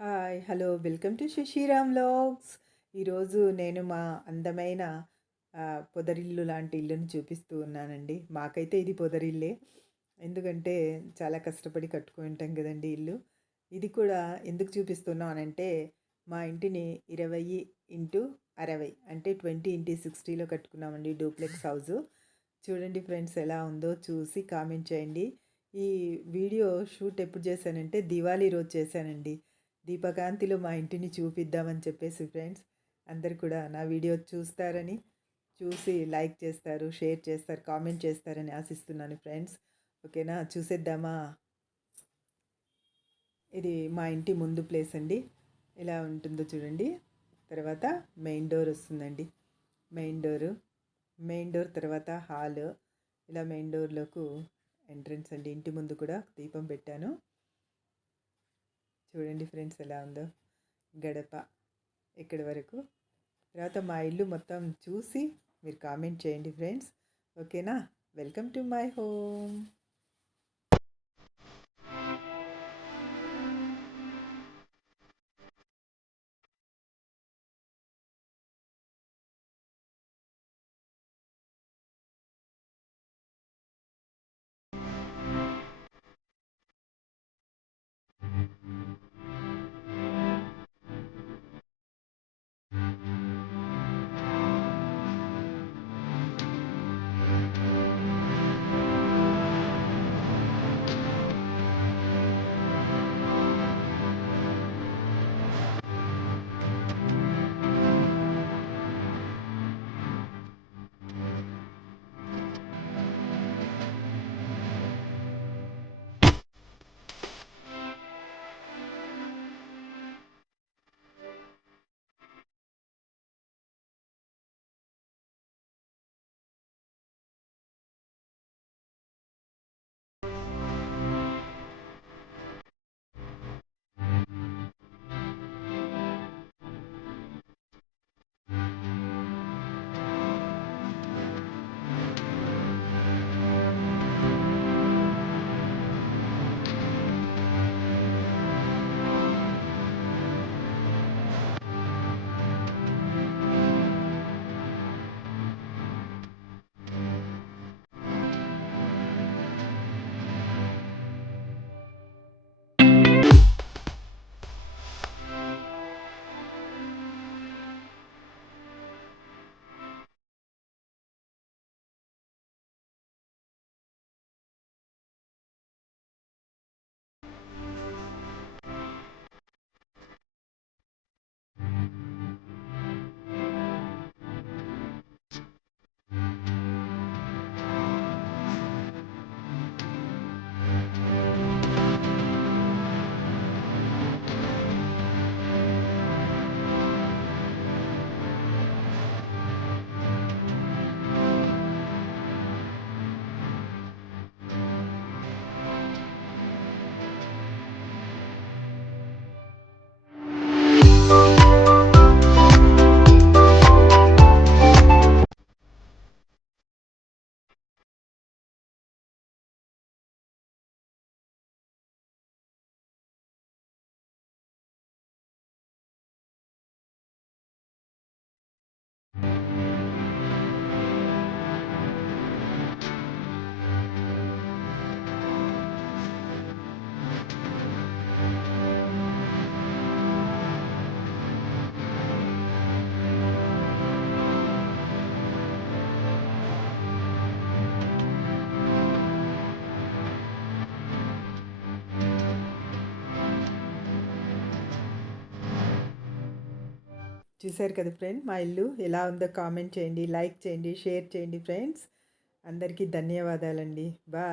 Hi! Hello! Welcome to Shashiram వ్లాగ్స్. ఈరోజు నేను మా అందమైన పొదరిల్లు లాంటి ఇల్లుని చూపిస్తూ ఉన్నానండి. మాకైతే ఇది పొదరిల్లే. ఎందుకంటే చాలా కష్టపడి కట్టుకుంటాం కదండీ ఇల్లు. ఇది కూడా ఎందుకు చూపిస్తున్నానంటే మా ఇంటిని 20x60 అంటే 20x60లో కట్టుకున్నామండి డూప్లెక్స్ హౌసు. చూడండి ఫ్రెండ్స్ ఎలా ఉందో చూసి కామెంట్ చేయండి. ఈ వీడియో షూట్ ఎప్పుడు చేశానంటే దివాళీ రోజు చేశానండి. దీపకాంతిలో మా ఇంటిని చూపిద్దామని చెప్పేసి ఫ్రెండ్స్ అందరు కూడా నా వీడియో చూస్తారని, చూసి లైక్ చేస్తారు, షేర్ చేస్తారు, కామెంట్ చేస్తారని ఆశిస్తున్నాను ఫ్రెండ్స్. ఓకేనా, చూసేద్దామా? ఇది మా ఇంటి ముందు ప్లేస్ అండి. ఎలా ఉంటుందో చూడండి. తర్వాత మెయిన్ డోర్ వస్తుందండి. మెయిన్ డోర్ తర్వాత హాల్. ఇలా మెయిన్ డోర్లోకి ఎంట్రన్స్ అండి. ఇంటి ముందు కూడా దీపం పెట్టాను. చూడండి ఫ్రెండ్స్ ఎలా ఉందో గడప ఇక్కడి వరకు. తర్వాత మా ఇల్లు మొత్తం చూసి మీరు కామెంట్ చేయండి ఫ్రెండ్స్. ఓకేనా, వెల్కమ్ టు మై హోమ్. చూశారు కదా ఫ్రెండ్, మా ఇల్లు ఎలా ఉందో కామెంట్ చేయండి, లైక్ చేయండి, షేర్ చేయండి ఫ్రెండ్స్. అందరికీ ధన్యవాదాలండి. బాయ్.